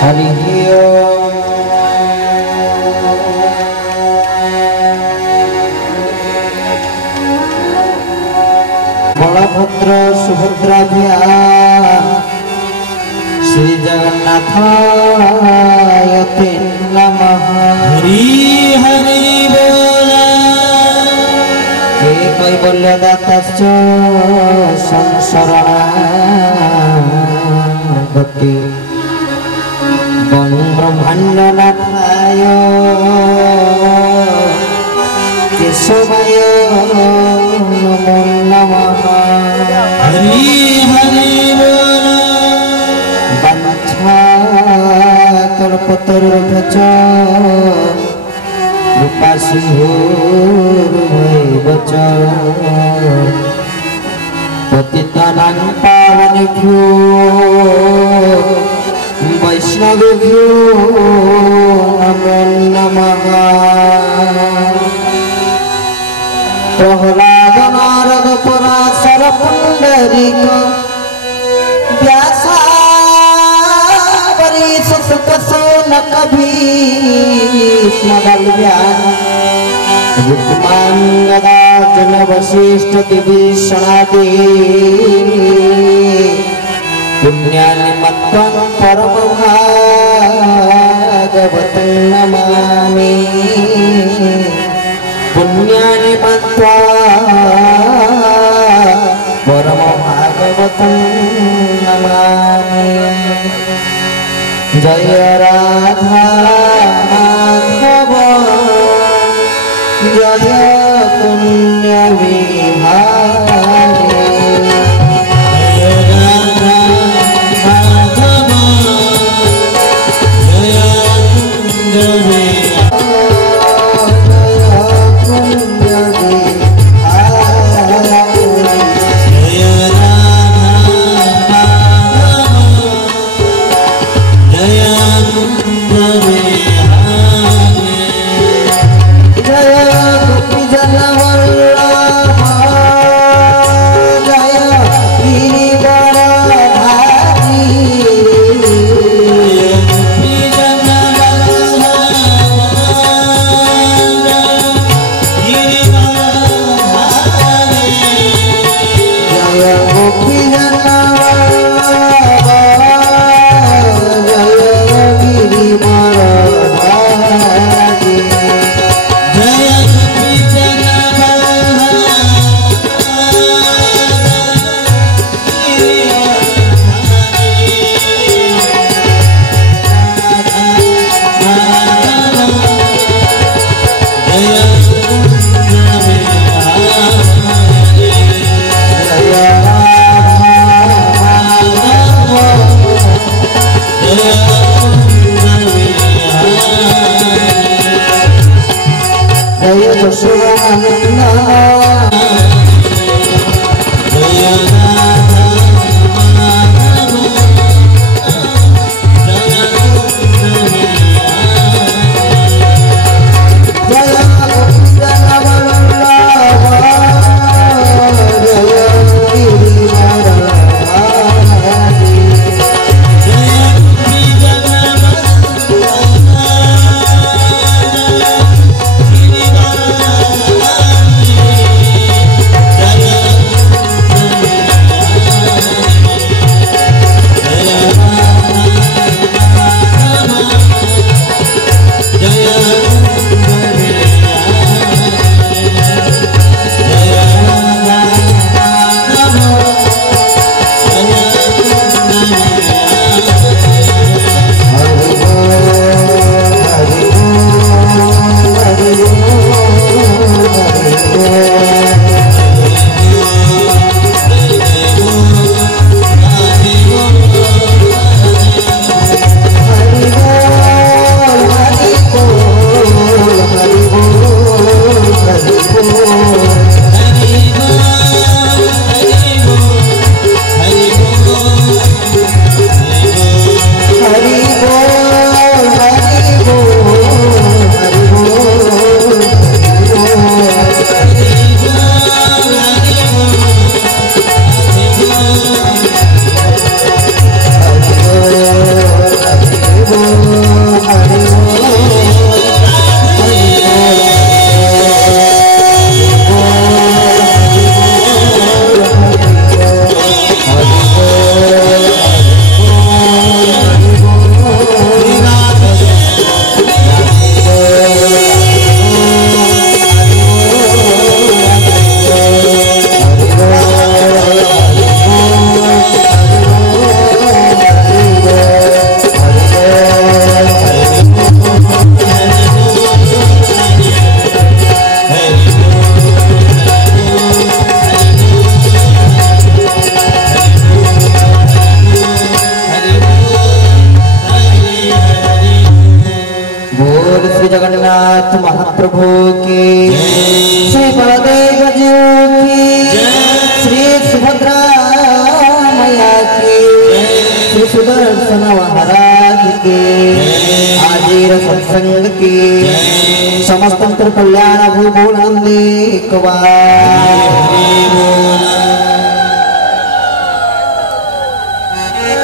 हरि ओम। बलभद्र सुभद्राभ्या श्री जगन्नाथाय ते नमः। हरि हरि बोल। हे कैवल्यदाताश्च संशरणागति ब्रह्माण्डनाथाय केशवाय नमो नमः। हरि हरि बोल। कल्पतरुभ्यश्च कृपासिन्धुर्भ्यैव च पतितानां पावनेभ्यो वैष्णवेभ्यो नमो नमः। प्रह्लाद नारद पराशर पुंडरीक व्यासावरी सुत शौनक भीष्म बलव्यान रुक्मांग गदार्जुन वशिष्ठ विभीषणादि पुण्यानि मत्वं परमभागवतं नमामि। पुण्यानि मत्वा परमभागवतं नमामि। जय राधा माधव जय पुण्य विहारी। जय राधा माधव जय कुंज विहारी। जगन्नाथ महाप्रभु की जय। श्री बलदेव जी की जय। श्री सुभद्रा मैया की श्री सुदर्शन महाराज की आजीर सत्संग की समस्त कल्याण भूभुनंदी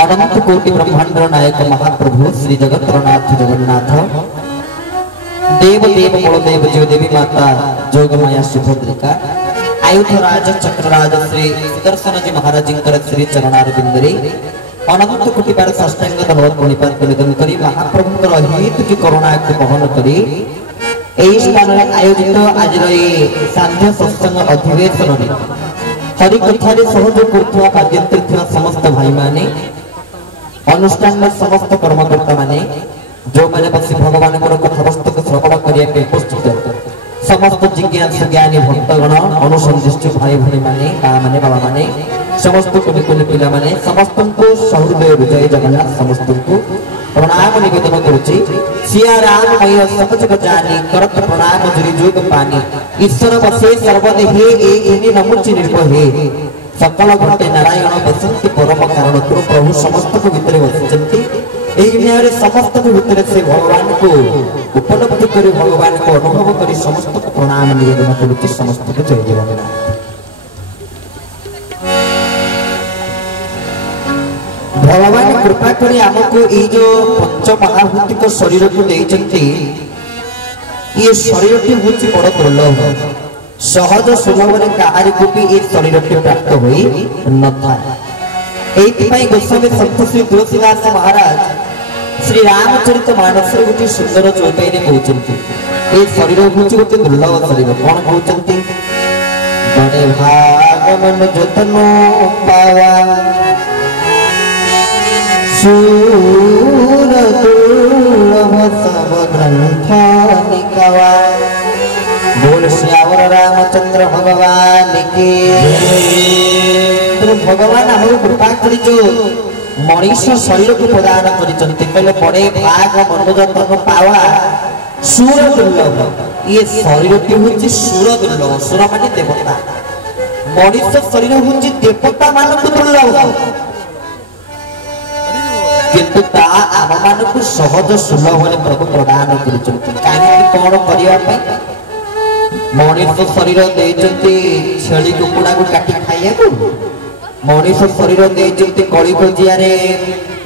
अनंत कोटि ब्रह्मांड नायक महाप्रभु श्री जगन्नाथ जगन्नाथ देव देव बलदेव जो देवी माता जोगमाया सुभद्रिका आयुध राज चक्रराज श्री सुदर्शन जी महाराज श्री चरणार बिंदरे अनंत कोटि बार साष्टांग दंडवत प्रणिपात निवेदन करी महाप्रभुंकर हित की करुणा को बहन करी एही स्थान रे आयोजित आज सांध्य सत्संग अधिवेशन रे हरि कथा रे सहयोग करथुवा कार्यंत्री थिवा समस्त भाई माने अनुष्ठान में समस्त कर्मकर्ता माने जो मैंने बस भगवान को कथावस्तु को श्रवण करिया उपस्थित समस्त जिज्ञासु ज्ञानी भक्तगण अनुसंधिष्ट भाई भाई माने बाबा माने समस्त कुनि कुनि पिला माने समस्त को सहृदय विजय जगन्नाथ समस्त को प्रणाम निवेदन करुछि सिया राम मय सब जग जानी करत प्रणाम जुरि जुग पानी ईश्वर बसे सर्वदेहे एनि नमुचि निर्भये सकल घटे नारायण बसंती परम कारण प्रभु समस्त को भितर बसचंती एही न्याय समस्त को भितर से भगवान को उपलब्धि करी भगवान को अनुभव करी समस्त को प्रणाम निवेदन करुछि समस्त को जय जगन्नाथ। भगवान कृपा करी हमको ये जो पंच महाभूतिक शरीर को देइचंती ये शरीर टी होछि बड़ दुर्लभ सहज सुलभ रे काहारी को भी ये शरीर टी प्राप्त होई न था एति पई गोस्वामी संत श्री तुलसीदास महाराज श्री रामचरित मानस रे गोटी सुंदर चौपाई रे कहउचंती ये शरीर होछि गोटी दुर्लभ शरीर कोन कहउचंती बड़े भाग मन जतनो पावा सूर दुर्लभ सब ग्रंथ निकवा बोल श्यावर रामचंद्र भगवान के तो भगवान हम कृपा करी जो मनीष शरीर को प्रदान करिसंते कहले बड़े भाग मनोजतन पावा सूर दुर्लभ ये शरीर टी होची सूर दुर्लभ सूर माने देवता मनीष शरीर होची देवता मानक दुर्लभ किंतु ता आम मान को सहज सुलभ प्रभु प्रदान करिसंते काहे कोन करिया पे मनीष शरीर देइचंती छेली कुकुड़ा को काटी खाइया को मनीष शरीर देइचंती कଳି भजिया रे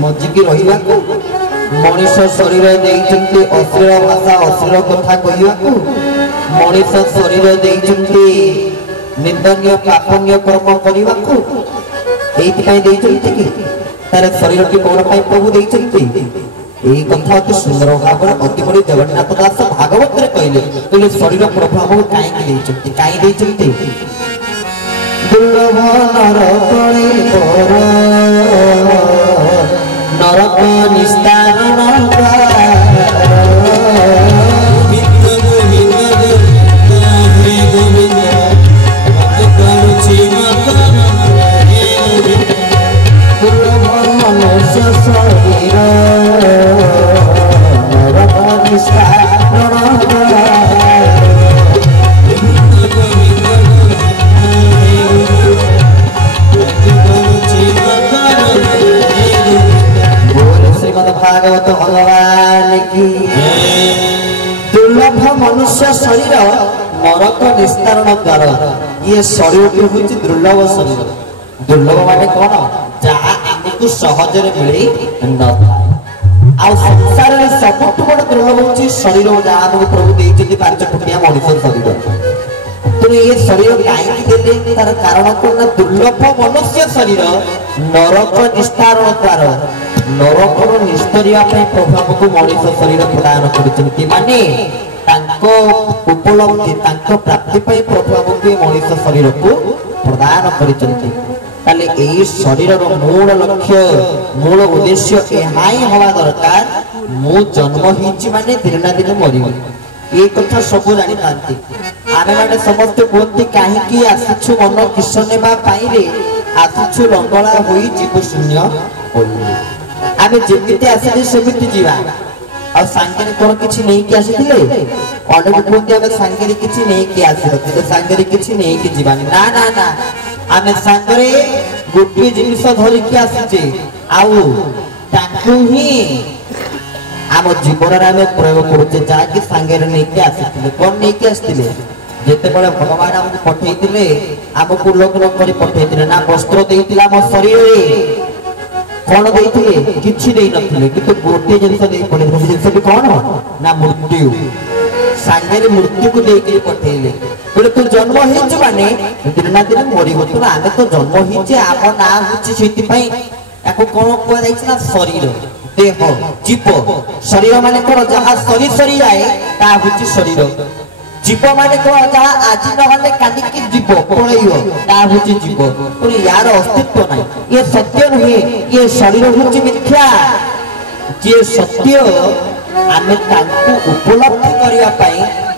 मजिकी रहिबा को मनीष शरीर देइचंती अश्लील भाषा अश्लील कथा कहिबा को मनीष शरीर देइचंती निंदनीय पापनीय कर्म करिबा को एति पई देइचंती कि तार शरीर की कोन पई प्रभु देइचंती এই কথা অতি সুন্দর ভাবে অতি বড় জগন্নাথ দাস ভাগবত রে কইলে তুই শরীর প্রভাব কাই কি দেইছন্তি দুর্লভ নরকলে পর নরক নিস্তারণ গোবিন্দ গোবিন্দ হরে গোবিন্দ ভক্ত করুছি মাতন হে গোবিন্দ দুর্লভ মনুষ্য শরীর নরক নিস্তারণ भागवत भगवान की दुर्लभ मनुष्य शरीर नरक निस्तारण द्वार ये शरीर की हूँ दुर्लभ शरीर दुर्लभ माने कौन जहाँ आमको सहज मिले न आ संसार में सबुठ बड़ दुर्लभ हूँ शरीर जहाँ आमको प्रभु देते 5 फुटिया मनुष्य शरीर तेणु ये शरीर कहीं देते तार कारण कौन दुर्लभ मनुष्य शरीर नरक निस्तारण द्वार नरकर निस्तरिया प्रभाव को मनीष शरीर प्रदान करते माने उपलब्धि प्राप्ति प्रभाव को मनीष शरीर को प्रदान करते शरीर मूल लक्ष्य मूल उद्देश्य यही हवा दरकार मु जन्म माने दिन ना दिन मरी ये कथा सब जानी था आमे माने समस्त कहते कहीं आसुछु मन किस नेबा पाइरे आसुछु लंगड़ा होई जीव शून्य होई आमे जेमिति आसीले सेमिति जीवा ଆଉ ସାଙ୍ଗରେ କଣ କିଛି ନେଇକି ଆସିଥିଲେ? ଅନେକ କୁହନ୍ତି ଆମେ ସାଙ୍ଗରେ କିଛି ନେଇକି ଆସିବା, କିନ୍ତୁ ସାଙ୍ଗରେ କିଛି ନେଇକି ଯିବାନି। ନା ନା ନା, ଆମେ ସାଙ୍ଗରେ ଗୋଟିଏ ଜିନିଷ ଧରିକି ଆସିଛେ, ଆଉ ତାକୁ ହିଁ ଆମ ଜୀବନରେ ଆମେ ପ୍ରୟୋଗ କରୁଛେ, ଯାହାକି ସାଙ୍ଗରେ ନେଇକି ଆସିଥିଲେ। କଣ ନେଇକି ଆସିଥିଲେ? ଯେତେବେଳେ ଭଗବାନ ଆମକୁ ପଠେଇଥିଲେ, ଆମକୁ ଲଗ୍ନ କରି ପଠେଇଥିଲେ ନା ବସ୍ତ୍ର ଦେଇଥିଲେ ଆମ ଶରୀରରେ? କଣ ଦେଇଥିଲେ? କିଛି ଦେଇ ନଥିଲେ, କିନ୍ତୁ ଗୋଟିଏ ଜିନିଷ ଦେଇ ପଠେଇଥିଲେ। ସେ ଜିନିଷଟି କଣ? ନା ମୃତ୍ୟୁ। ସାଙ୍ଗରେ ମୃତ୍ୟୁକୁ ଦେଇକି ପଠେଇଲେ। ତୁ ଜନ୍ମ ହେଇଛୁ ମାନେ ଦିନେ ନା ଦିନେ ମରିବୁ। ଆମେ ତ ଜନ୍ମ ହେଇଛେ, ଆମ ନାଁ ହଉଛି ସେଇଥିପାଇଁ ତାକୁ କଣ କୁହାଯାଇଛି ନା ଶରୀର, ଦେହ, ଜୀବ। ଶରୀର ମାନେ କଣ? ଯାହା ସରି ସରି ଯାଏ ତାହା ହଉଛି ଶରୀର। जीव मान कह आज नहले कालिकी जीव पलैब ता हूँ जीव पुणी यार अस्तित्व ना ये सत्य नुहे ये शरीर हूँ मिथ्या जे सत्य आमे उपलब्धि करने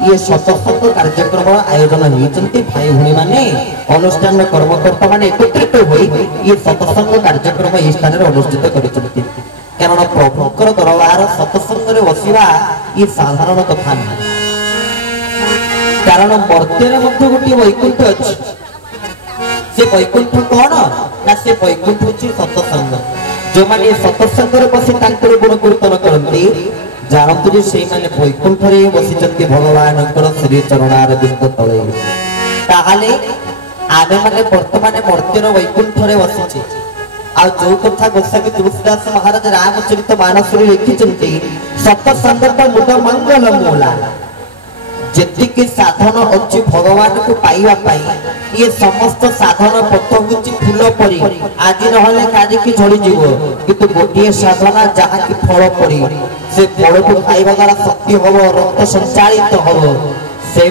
ये सतसंग कार्यक्रम आयोजन होती भाई भूणी मैंने अनुष्ठान कर्मकर्ता मैंने एकत्रित हो ये सतसंग कार्यक्रम ये स्थान में अनुष्ठित कर कारण प्रभुकर दरबार सतसंग बसवा ये साधारण कथा नहीं कारण मर्त्य गोटे वैकुंठ अच्छी से वैकुंठ कौन ना से वैकुंठ हूँ सतसंग जो मैंने सतसंग बसी गुण कीर्तन करती जानते से मैंने वैकुंठ बसी भगवान श्री चरणार बिंद तले ताहले आमे माने वर्तमान मर्त्यर वैकुंठ बसीचे आ जो कथा गोस्वामी तुलसीदास महाराज रामचरित मानस लिखिं सतसंग मुद मंगल मूला जी साधन अच्छी भगवान को पाइबा ये समस्त साधन पथ हूँ फूल परी आज ना कालिकी झड़ी जीव किंतु गोटे साधना जहाँ की फल परी से फल को खाइबा द्वारा शक्ति हम रक्त संचालित हम से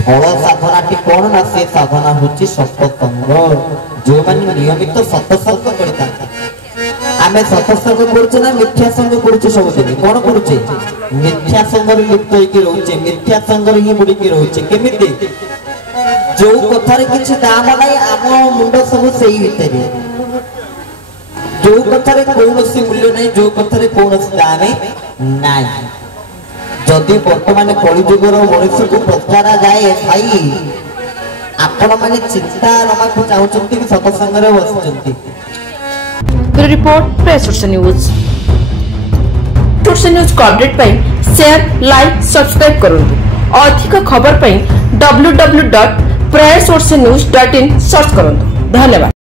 फल साधना कौन ना से साधना हूँ सत्संग जो मैंने नियमित सत्संग करता आमे सतसंग करुचे ना मिथ्या संग करुचे सबदिन कौन करुचे मिथ्या संग लिप्त होइके रहउचे मिथ्या संग ही बुड़ीके रहउचे केमिति जो कथारे किछि दाम नाही आम मुंड सब सेही भितरे जो कथारे कोनोसी मूल्य नाही जो कथारे कोनोसी दाम नाही जदि वर्तमान कलि जुगर मनुष्य को प्रचारा जाए भाई आपण माने चिंता रमा को चाहुचंती कि सतसंग रे बसचंती रिपोर्ट प्रेस सोर्स न्यूज को अपडेट पाई शेयर लाइक सब्सक्राइब करूँ अधिक खबर पाई www.prayersourcenews.in सर्च करूँ धन्यवाद।